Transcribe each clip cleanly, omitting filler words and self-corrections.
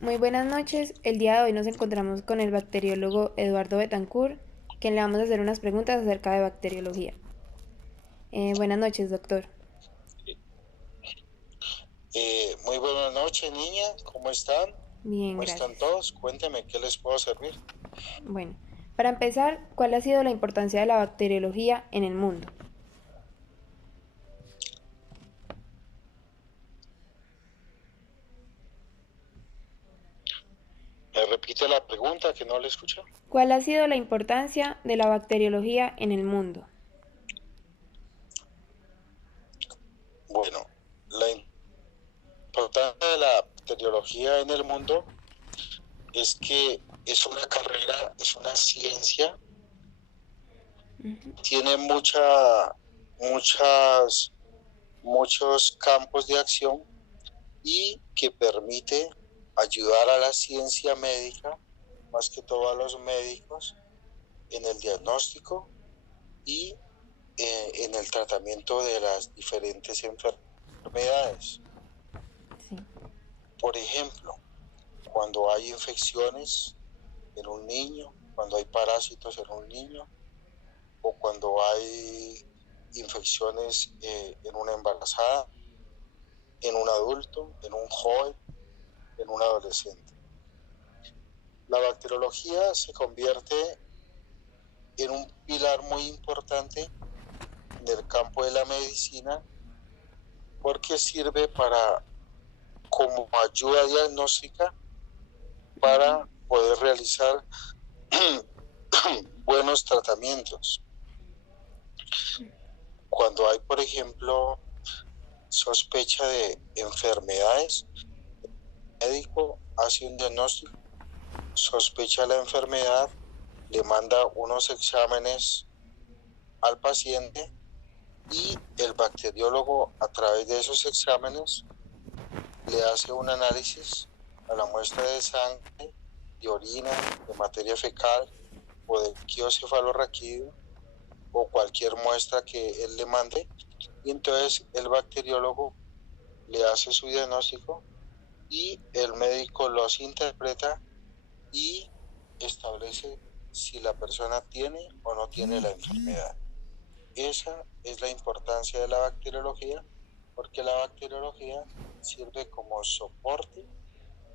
Muy buenas noches. El día de hoy nos encontramos con el bacteriólogo Eduardo Betancourt, quien le vamos a hacer unas preguntas acerca de bacteriología. Buenas noches, doctor. Muy buenas noches, niña. ¿Cómo están? Bien, ¿Cómo están gracias. todos? Cuénteme, ¿qué les puedo servir? Bueno, para empezar, ¿cuál ha sido la importancia de la bacteriología en el mundo? ¿Me repite la pregunta que no le escuché? ¿Cuál ha sido la importancia de la bacteriología en el mundo? Bueno, la importancia de la bacteriología en el mundo es que es una carrera, es una ciencia, tiene muchas, muchos campos de acción y que permite ayudar a la ciencia médica, más que todo a los médicos, en el diagnóstico y en el tratamiento de las diferentes enfermedades. Sí. Por ejemplo, cuando hay infecciones en un niño, cuando hay parásitos en un niño o cuando hay infecciones en una embarazada, en un adulto, en un joven, en un adolescente. La bacteriología se convierte en un pilar muy importante en el campo de la medicina porque sirve para como ayuda diagnóstica para poder realizar buenos tratamientos. Cuando hay, por ejemplo, sospecha de enfermedades, el médico hace un diagnóstico, sospecha la enfermedad, le manda unos exámenes al paciente y el bacteriólogo a través de esos exámenes le hace un análisis a la muestra de sangre, de orina, de materia fecal o de quiocefalorraquídeo o cualquier muestra que él le mande, y entonces el bacteriólogo le hace su diagnóstico y el médico los interpreta y establece si la persona tiene o no tiene la enfermedad. Esa es la importancia de la bacteriología, porque la bacteriología sirve como soporte,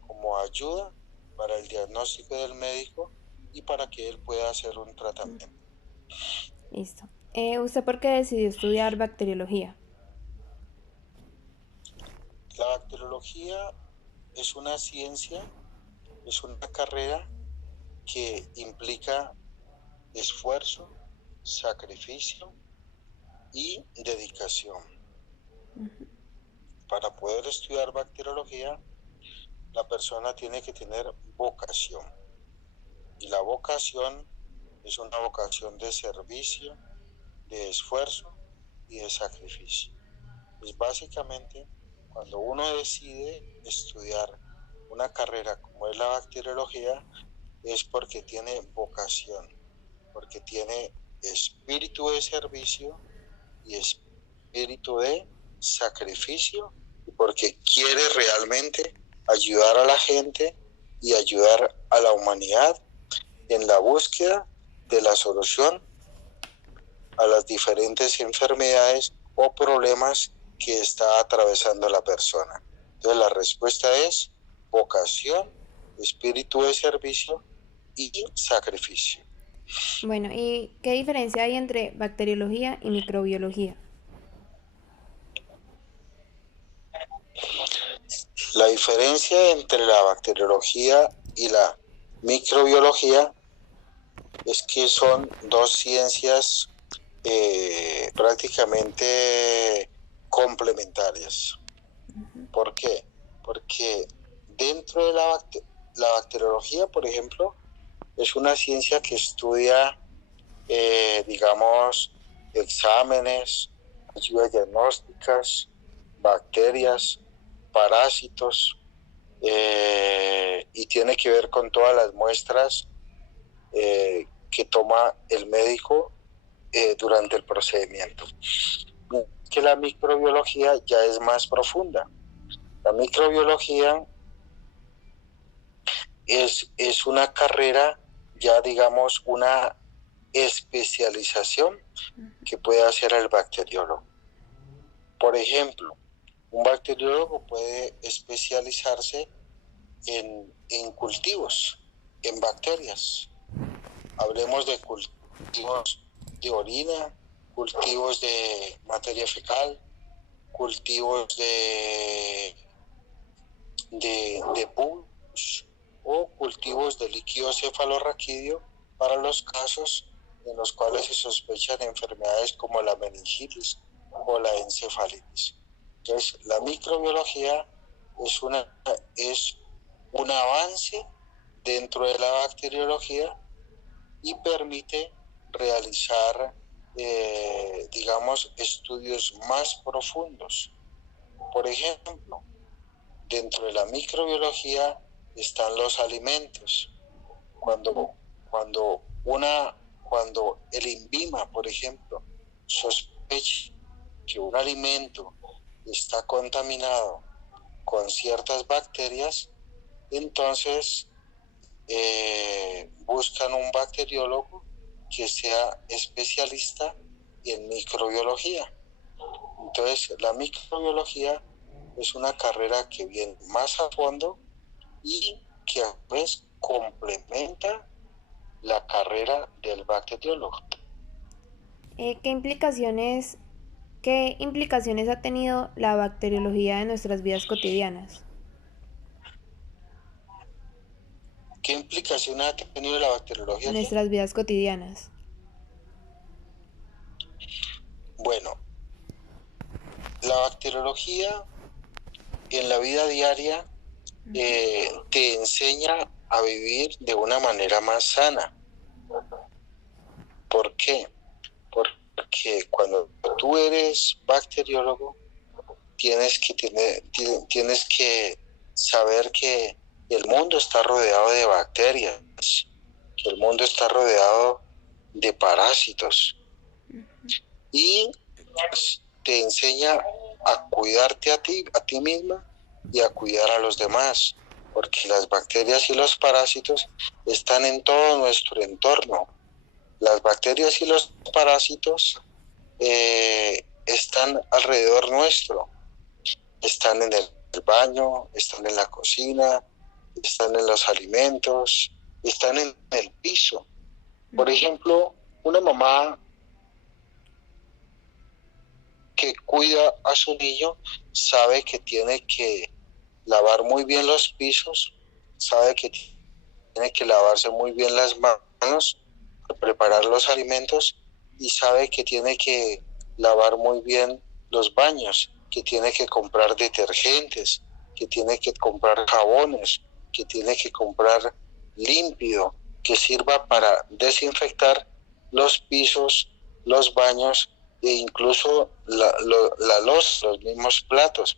como ayuda para el diagnóstico del médico y para que él pueda hacer un tratamiento. Listo. ¿Usted por qué decidió estudiar bacteriología? La bacteriología es una ciencia, es una carrera que implica esfuerzo, sacrificio y dedicación. Para poder estudiar bacteriología, la persona tiene que tener vocación. Y la vocación es una vocación de servicio, de esfuerzo y de sacrificio. Pues básicamente, cuando uno decide estudiar una carrera como es la bacteriología, es porque tiene vocación, porque tiene espíritu de servicio y espíritu de sacrificio, y porque quiere realmente ayudar a la gente y ayudar a la humanidad en la búsqueda de la solución a las diferentes enfermedades o problemas que está atravesando la persona. Entonces la respuesta es vocación, espíritu de servicio y sacrificio. Bueno, ¿y qué diferencia hay entre bacteriología y microbiología? La diferencia entre la bacteriología y la microbiología es que son dos ciencias prácticamente complementarias. ¿Por qué? Porque dentro de la bacteriología, por ejemplo, es una ciencia que estudia, digamos, exámenes, ayudas diagnósticas, bacterias, parásitos, y tiene que ver con todas las muestras que toma el médico durante el procedimiento. Que la microbiología ya es más profunda. La microbiología es una carrera, ya digamos, una especialización que puede hacer el bacteriólogo. Por ejemplo, un bacteriólogo puede especializarse en cultivos, en bacterias. Hablemos de cultivos de orina, cultivos de materia fecal, cultivos de pus o cultivos de líquido cefalorraquídeo para los casos en los cuales se sospechan enfermedades como la meningitis o la encefalitis. Entonces, la microbiología es un avance dentro de la bacteriología y permite realizar, digamos, estudios más profundos. Por ejemplo, dentro de la microbiología están los alimentos. Cuando, cuando el INVIMA, por ejemplo, sospecha que un alimento está contaminado con ciertas bacterias, entonces buscan un bacteriólogo que sea especialista en microbiología. Entonces, la microbiología es una carrera que viene más a fondo y que a veces complementa la carrera del bacteriólogo. ¿Qué implicaciones ha tenido la bacteriología en nuestras vidas cotidianas? ¿Qué implicación ha tenido la bacteriología En aquí? nuestras vidas cotidianas. Bueno, la bacteriología en la vida diaria te enseña a vivir de una manera más sana. ¿Por qué? Porque cuando tú eres bacteriólogo, tienes que saber que el mundo está rodeado de bacterias, que el mundo está rodeado de parásitos y te enseña a cuidarte a ti misma y a cuidar a los demás, porque las bacterias y los parásitos están en todo nuestro entorno. Las bacterias y los parásitos están alrededor nuestro, están en el baño, están en la cocina, están en los alimentos, están en el piso. Por ejemplo, una mamá que cuida a su niño sabe que tiene que lavar muy bien los pisos, sabe que tiene que lavarse muy bien las manos, preparar los alimentos y sabe que tiene que lavar muy bien los baños, que tiene que comprar detergentes, que tiene que comprar jabones, que tiene que comprar límpido, que sirva para desinfectar los pisos, los baños e incluso los mismos platos.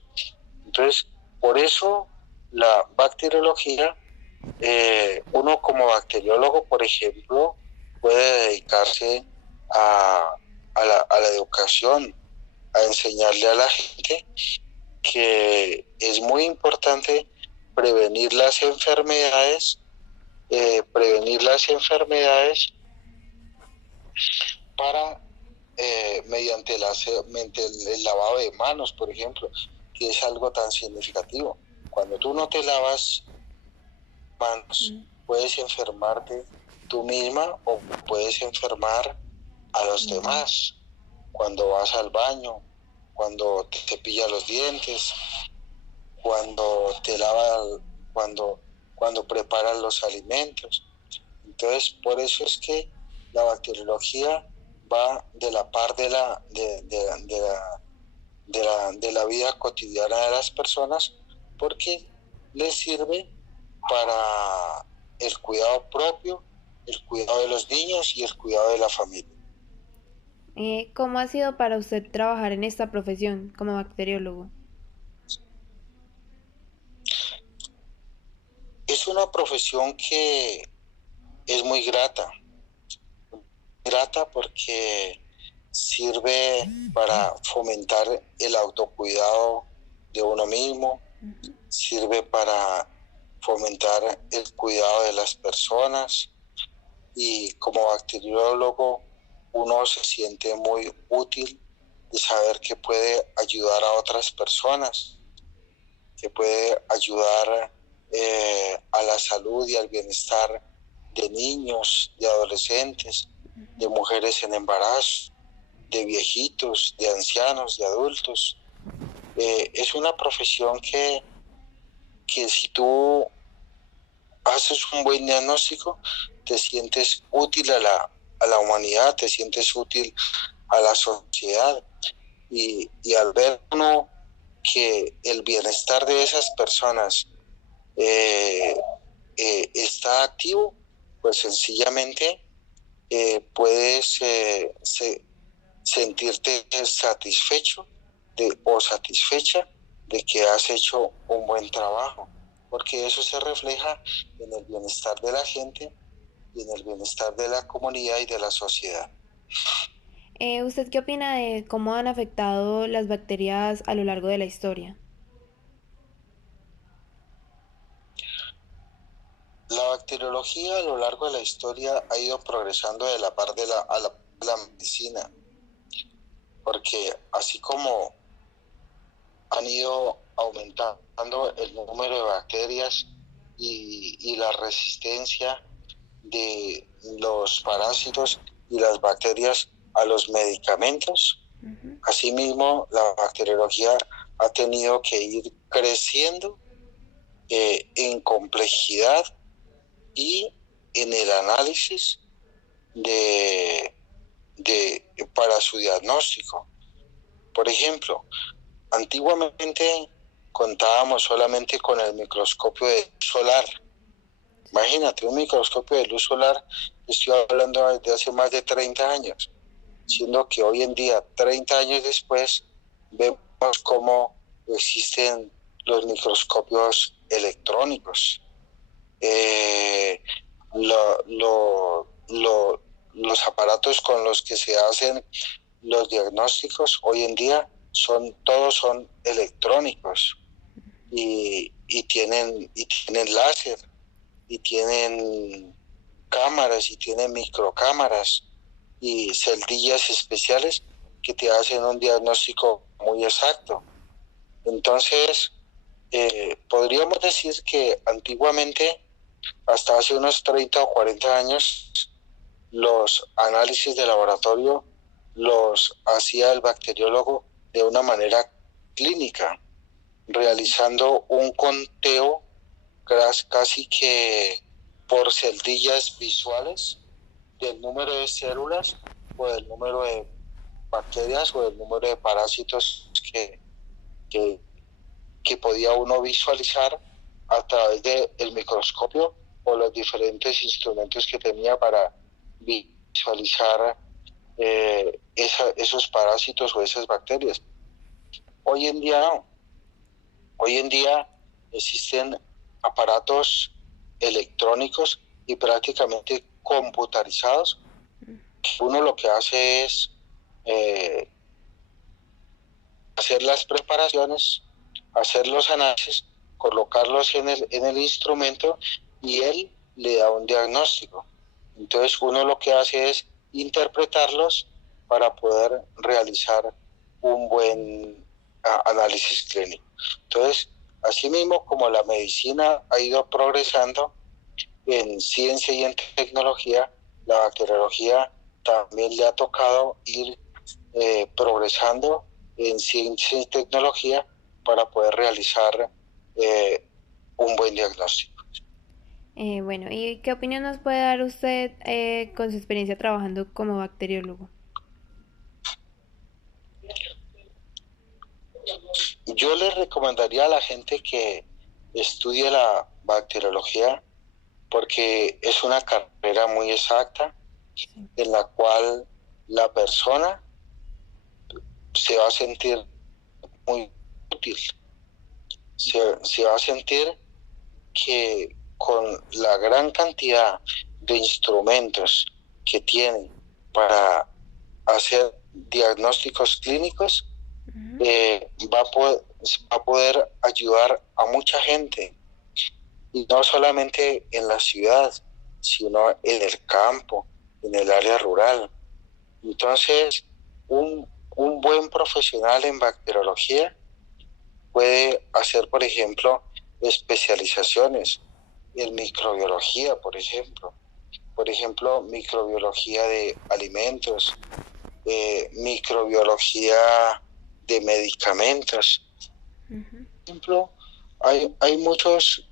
Entonces, por eso la bacteriología, uno como bacteriólogo, por ejemplo, puede dedicarse a la educación, a enseñarle a la gente que es muy importante prevenir las enfermedades, para mediante el lavado de manos, por ejemplo, que es algo tan significativo. Cuando tú no te lavas manos, puedes enfermarte tú misma o puedes enfermar a los demás. Cuando vas al baño, cuando te cepillas los dientes, cuando te lavas, cuando preparas los alimentos. Entonces, por eso es que la bacteriología va de la par de la vida cotidiana de las personas, porque les sirve para el cuidado propio, el cuidado de los niños y el cuidado de la familia. ¿Cómo ha sido para usted trabajar en esta profesión como bacteriólogo? Es una profesión que es muy grata porque sirve para fomentar el autocuidado de uno mismo, sirve para fomentar el cuidado de las personas, y como bacteriólogo uno se siente muy útil de saber que puede ayudar a otras personas, que puede ayudar a la salud y al bienestar de niños, de adolescentes, de mujeres en embarazo, de viejitos, de ancianos, de adultos. Es una profesión que si tú haces un buen diagnóstico, te sientes útil a la humanidad, te sientes útil a la sociedad, y al ver uno que el bienestar de esas personas eh, está activo, pues sencillamente puedes sentirte satisfecho o satisfecha de que has hecho un buen trabajo, porque eso se refleja en el bienestar de la gente y en el bienestar de la comunidad y de la sociedad. ¿Usted qué opina de cómo han afectado las bacterias a lo largo de la historia? La bacteriología a lo largo de la historia ha ido progresando de la par de la medicina, porque así como han ido aumentando el número de bacterias y la resistencia de los parásitos y las bacterias a los medicamentos, asimismo la bacteriología ha tenido que ir creciendo en complejidad y en el análisis de, para su diagnóstico. Por ejemplo, antiguamente contábamos solamente con el microscopio de luz solar. Imagínate, un microscopio de luz solar, estoy hablando de hace más de 30 años, siendo que hoy en día, 30 años después, vemos cómo existen los microscopios electrónicos. Eh, lo, lo, los aparatos con los que se hacen los diagnósticos hoy en día todos son electrónicos, y tienen láser, y tienen cámaras, y tienen microcámaras y celdillas especiales que te hacen un diagnóstico muy exacto. Entonces, podríamos decir que antiguamente, hasta hace unos 30 o 40 años, los análisis de laboratorio los hacía el bacteriólogo de una manera clínica, realizando un conteo casi que por celdillas visuales del número de células, o del número de bacterias, o del número de parásitos que, que podía uno visualizar a través del microscopio o los diferentes instrumentos que tenía para visualizar esos parásitos o esas bacterias. Hoy en día no. Hoy en día existen aparatos electrónicos y prácticamente computarizados. Uno lo que hace es eh, hacer las preparaciones, hacer los análisis, colocarlos en el instrumento, y él le da un diagnóstico. Entonces uno lo que hace es interpretarlos para poder realizar un buen análisis clínico. Entonces, asimismo como la medicina ha ido progresando en ciencia y en tecnología, la bacteriología también le ha tocado ir progresando en ciencia y tecnología para poder realizar un buen diagnóstico. Bueno, ¿y qué opinión nos puede dar usted con su experiencia trabajando como bacteriólogo? Yo le recomendaría a la gente que estudie la bacteriología, porque es una carrera muy exacta Sí. en la cual la persona se va a sentir muy útil, se va a sentir que con la gran cantidad de instrumentos que tiene para hacer diagnósticos clínicos, va a poder ayudar a mucha gente, y no solamente en la ciudad, sino en el campo, en el área rural. Entonces, un buen profesional en bacteriología puede hacer, por ejemplo, especializaciones en microbiología, por ejemplo, microbiología de alimentos, microbiología de medicamentos. Ujú. Por ejemplo, hay muchos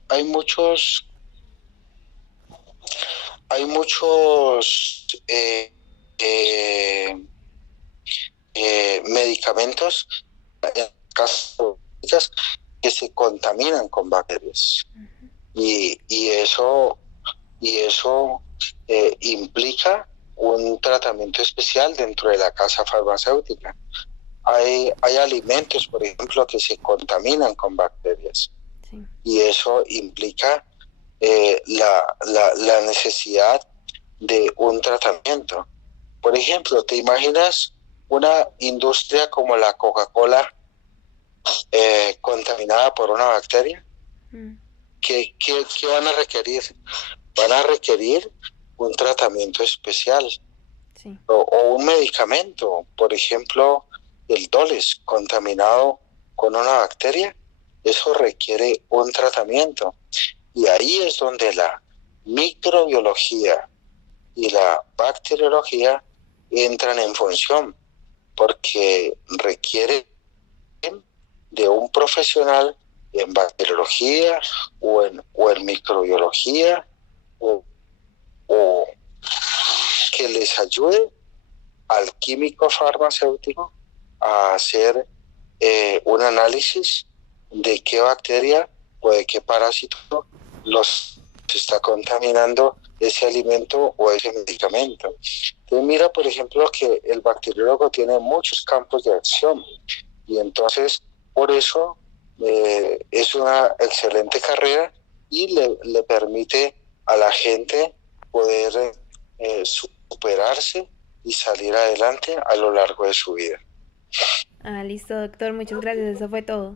eh, medicamentos en casas que se contaminan con bacterias y eso implica un tratamiento especial dentro de la casa farmacéutica. Hay alimentos, por ejemplo, que se contaminan con bacterias Sí. y eso implica la necesidad de un tratamiento. Por ejemplo, ¿te imaginas una industria como la Coca-Cola contaminada por una bacteria? Mm. ¿Qué van a requerir? Van a requerir un tratamiento especial Sí. o un medicamento, por ejemplo, el Doles contaminado con una bacteria. Eso requiere un tratamiento. Y ahí es donde la microbiología y la bacteriología entran en función, porque requieren de un profesional en bacteriología o en microbiología o que les ayude al químico farmacéutico a hacer un análisis de qué bacteria o de qué parásito los está contaminando ese alimento o ese medicamento. Entonces mira, por ejemplo, que el bacteriólogo tiene muchos campos de acción y entonces por eso es una excelente carrera y le permite a la gente poder superarse y salir adelante a lo largo de su vida. Ah, listo, doctor. Muchas gracias. Eso fue todo.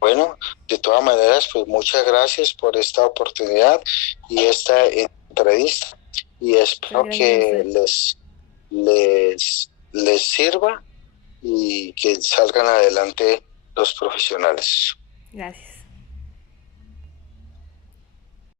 Bueno, de todas maneras, pues muchas gracias por esta oportunidad y esta entrevista y Muchas espero gracias a que usted. les sirva y que salgan adelante los profesionales. Gracias.